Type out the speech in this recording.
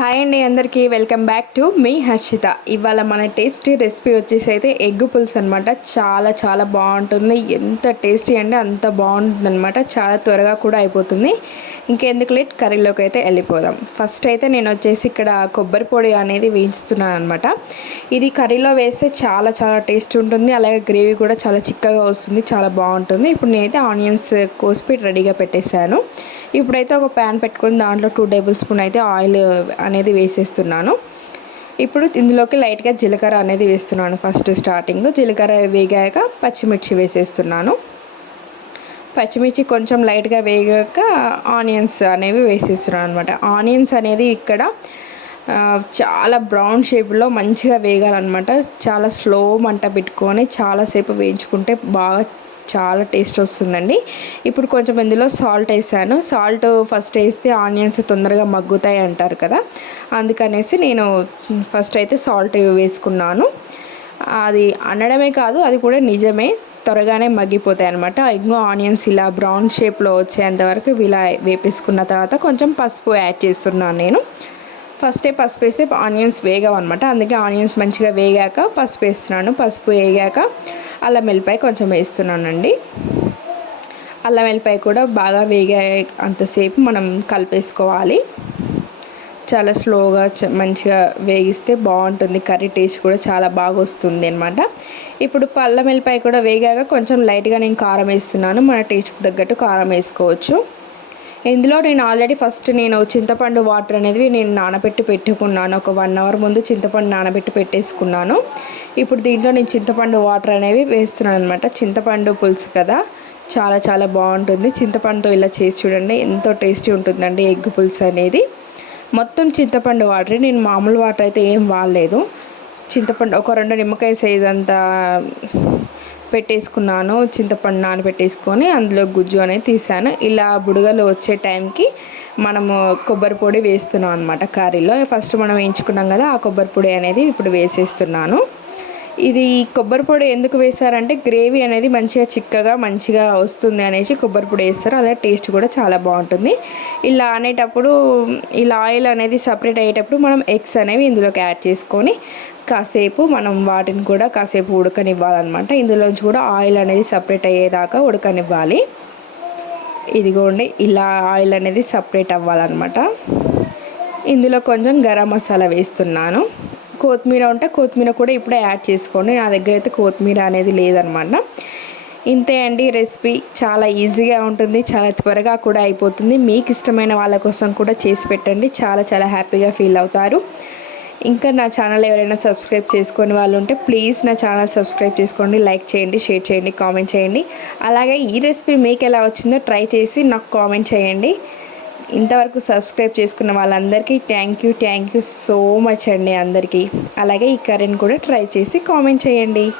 Hi అండి అందరికీ welcome back to మీ హర్షిత ఇవాళ మన టేస్టీ రెసిపీ వచ్చేసి అయితే ఎగ్ పులుసు అనమాట చాలా చాలా బాగుంటుంది. ఎంత టేస్టీ అంటే అంత బాగుంటుంది అనమాట చాలా త్వరగా కూడా అయిపోతుంది. ఇంకెందుకు లేట్ కర్రీలోకి అయితే వెళ్ళిపోదాం. ఫస్ట్ అయితే నేను వచ్చేసి ఇక్కడ కొబ్బరి పొడి అనేది వేయిస్తున్నాను అనమాట ఇది కర్రీలో వేస్తే చాలా చాలా టేస్ట్ ఉంటుంది. అలాగే గ్రేవీ కూడా చాలా చిక్కగా వస్తుంది. చాలా బాగుంటుంది. ఇప్పుడు నేనైతే ఆనియన్స్ కోసిపెట్టి రెడీగా పెట్టేశాను. ఇప్పుడైతే ఒక ప్యాన్ పెట్టుకుని దాంట్లో టూ టేబుల్ స్పూన్ అయితే ఆయిల్ అనేది వేసేస్తున్నాను. ఇప్పుడు ఇందులోకి లైట్గా జీలకర్ర అనేది వేస్తున్నాను ఫస్ట్ స్టార్టింగ్ జీలకర్ర వేగాక పచ్చిమిర్చి వేసేస్తున్నాను. పచ్చిమిర్చి కొంచెం లైట్గా వేగాక ఆనియన్స్ అనేవి వేసేస్తున్నాను అనమాట ఆనియన్స్ అనేది ఇక్కడ చాలా బ్రౌన్ షేప్లో మంచిగా వేగాలన్నమాట. చాలా స్లో మంట పెట్టుకొని చాలాసేపు వేయించుకుంటే బాగా చాలా టేస్ట్ వస్తుందండి. ఇప్పుడు కొంచెం ఇందులో సాల్ట్ వేసాను. సాల్ట్ ఫస్ట్ వేస్తే ఆనియన్స్ తొందరగా మగ్గుతాయి అంటారు కదా. అందుకనేసి నేను ఫస్ట్ అయితే సాల్ట్ వేసుకున్నాను. అది అనడమే కాదు అది కూడా నిజమే. త్వరగానే మగ్గిపోతాయి అనమాట ఇంకో ఆనియన్స్ ఇలా బ్రౌన్ షేప్లో వచ్చేంత వరకు ఇలా వేపేసుకున్న తర్వాత కొంచెం పసుపు యాడ్ చేస్తున్నాను నేను. ఫస్టే పసుపు వేస్తే ఆనియన్స్ వేగవన్నమాట అందుకే ఆనియన్స్ మంచిగా వేగాక పసుపు వేస్తున్నాను. పసుపు వేగాక అల్లం వెల్లిపాయ కొంచెం వేస్తున్నానండి. అల్లం వెల్లిపాయ కూడా బాగా వేగే అంతసేపు మనం కలిపేసుకోవాలి. చాలా స్లోగా మంచిగా వేగిస్తే బాగుంటుంది. కర్రీ టేస్ట్ కూడా చాలా బాగా వస్తుంది అనమాట ఇప్పుడు పల్లం వెల్లిపాయ కూడా వేగాక కొంచెం లైట్గా నేను కారం వేస్తున్నాను. మన టేస్ట్కి తగ్గట్టు కారం వేసుకోవచ్చు. ఇందులో నేను ఆల్రెడీ ఫస్ట్ నేను చింతపండు వాటర్ అనేది నేను నానబెట్టి పెట్టుకున్నాను. ఒక వన్ అవర్ ముందు చింతపండు నానబెట్టి పెట్టేసుకున్నాను. ఇప్పుడు దీంట్లో నేను చింతపండు వాటర్ అనేవి వేస్తున్నాను అనమాట చింతపండు పులుసు కదా చాలా చాలా బాగుంటుంది. చింతపండుతో ఇలా చేసి చూడండి ఎంతో టేస్టీ ఉంటుందండి ఎగ్ పులుసు అనేది. మొత్తం చింతపండు వాటర్ నేను మామూలు వాటర్ అయితే ఏం వాడలేదు. చింతపండు ఒక రెండు నిమ్మకాయ సైజ్ అంతా పెట్టేసుకున్నాను చింతపండు నానబెట్టేసుకొని అందులో గుజ్జు అనేది తీసాను. ఇలా బుడగలు వచ్చే టైంకి మనము కొబ్బరి పొడి వేస్తున్నాం అనమాట కర్రీలో. ఫస్ట్ మనం వేయించుకున్నాం కదా ఆ కొబ్బరి పొడి అనేది ఇప్పుడు వేసేస్తున్నాను. ఇది కొబ్బరి పొడి ఎందుకు వేశారంటే గ్రేవీ అనేది మంచిగా చిక్కగా మంచిగా వస్తుంది అనేసి కొబ్బరి పొడి వేస్తారు. అలాగే టేస్ట్ కూడా చాలా బాగుంటుంది. ఇలా అనేటప్పుడు ఇలా ఆయిల్ అనేది సపరేట్ అయ్యేటప్పుడు మనం ఎగ్స్ అనేవి ఇందులోకి యాడ్ చేసుకొని కాసేపు మనం వాటిని కూడా కాసేపు ఉడకనివ్వాలన్నమాట. ఇందులోంచి కూడా ఆయిల్ అనేది సపరేట్ అయ్యేదాకా ఉడకనివ్వాలి. ఇదిగోండి ఇలా ఆయిల్ అనేది సపరేట్ అవ్వాలన్నమాట. ఇందులో కొంచెం గరం మసాలా వేస్తున్నాను. కొత్తిమీర ఉంటే కొత్తిమీర కూడా ఇప్పుడే యాడ్ చేసుకోండి. నా దగ్గర అయితే కొత్తిమీర అనేది లేదనమాట ఇంతే అండి రెసిపీ. చాలా ఈజీగా ఉంటుంది. చాలా త్వరగా కూడా అయిపోతుంది. మీకు ఇష్టమైన వాళ్ళ కోసం కూడా చేసి పెట్టండి. చాలా చాలా హ్యాపీగా ఫీల్ అవుతారు. ఇంకా నా ఛానల్ ఎవరైనా సబ్స్క్రైబ్ చేసుకుని వాళ్ళు ఉంటే ప్లీజ్ నా ఛానల్ సబ్స్క్రైబ్ చేసుకోండి. లైక్ చేయండి షేర్ చేయండి కామెంట్ చేయండి. అలాగే ఈ రెసిపీ మీకు ఎలా వచ్చిందో ట్రై చేసి నాకు కామెంట్ చేయండి. ఇంతవరకు సబ్స్క్రైబ్ చేసుకున్న వాళ్ళందరికీ thank you thank you so much అండి అందరికీ. అలాగే ఈ కర్రీని కూడా ట్రై చేసి కామెంట్ చేయండి.